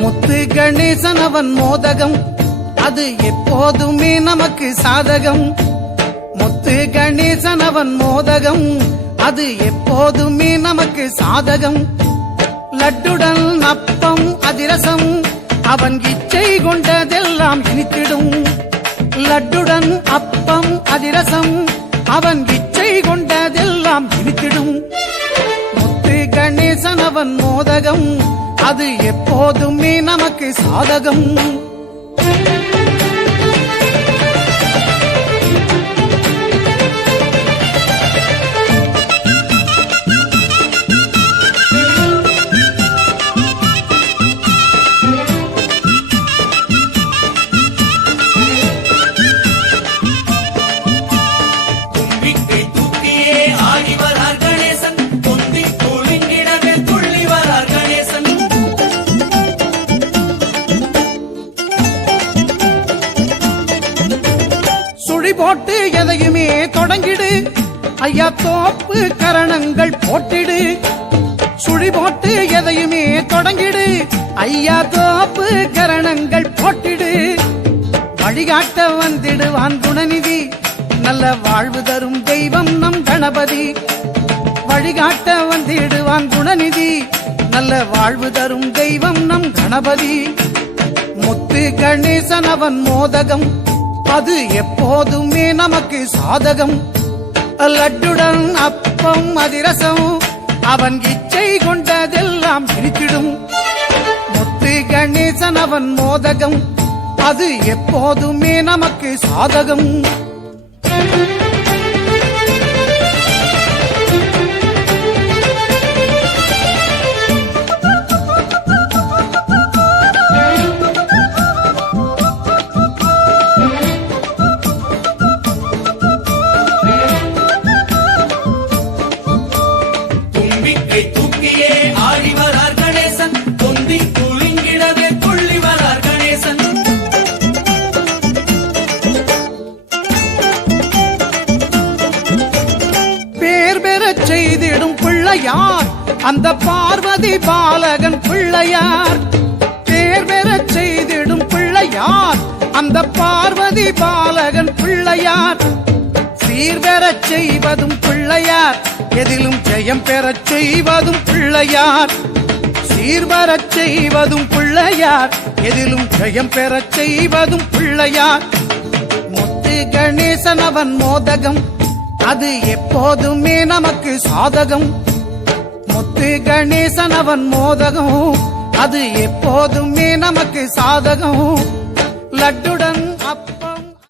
முத்து கணேசன் அவன் மோதகம், அது எப்போதுமே நமக்கு சாதகம். முத்து கணேசன் அவன் மோதகம், அது எப்போதுமே நமக்கு சாதகம். லட்டுடன் அப்பம் அதிரசம், அவன் இச்சை கொண்டதெல்லாம் இனித்திடும். லட்டுடன் அப்பம் அதிரசம், அவன் இச்சை கொண்டதெல்லாம் இனித்திடும். முத்து கணேசன் அவன் மோதகம், அது எப்போதுமே நமக்கு சாதகம். போட்டு எதையுமே தொடங்கிடு ஐயா, தோப்பு கரணங்கள் போட்டிடு. சுழி போட்டு எதையுமே தொடங்கிடு ஐயா, தோப்பு கரணங்கள் போட்டிடு. வழிகாட்ட வந்திடுவான் குணநிதி, நல்ல வாழ்வு தரும் தெய்வம் நம் கணபதி. வழிகாட்ட வந்திடுவான் குணநிதி, நல்ல வாழ்வு தரும் தெய்வம் நம் கணபதி. முத்து கணேசன் அவன் மோதகம், அது எப்போதுமே நமக்கு சாதகம். லட்டுடன் அப்பம் அதிரசம், அவன் இச்சை கொண்டதெல்லாம் இனித்திடும். முத்து கணேசன் அவன் மோதகம், அது எப்போதுமே நமக்கு சாதகம். தூக்கியே ஆடி வரார் கணேசன், தொந்தி குலுங்கிடவே துள்ளி வரார் கணேசன். பேர் பெறச் செய்திடும் பிள்ளையார் அந்த பார்வதி பாலகன் பிள்ளையார். பேர் பெறச் செய்திடும் பிள்ளையார் அந்த பார்வதி பாலகன் பிள்ளையார். சீர் பெறச் செய்வதும் பிள்ளையார், எதிலும் ஜெயம் பெறச் செய்வதும் பிள்ளையார். சீர்வரச் செய்வதும் பிள்ளையார், எதிலும் ஜெயம் பெறச் செய்வதும் பிள்ளையார். முத்து கணேசன் அவன் மோதகம், அது எப்போதுமே நமக்கு சாதகம். முத்து கணேசன் அவன் மோதகம், அது எப்போதுமே நமக்கு சாதகம். லட்டுடன்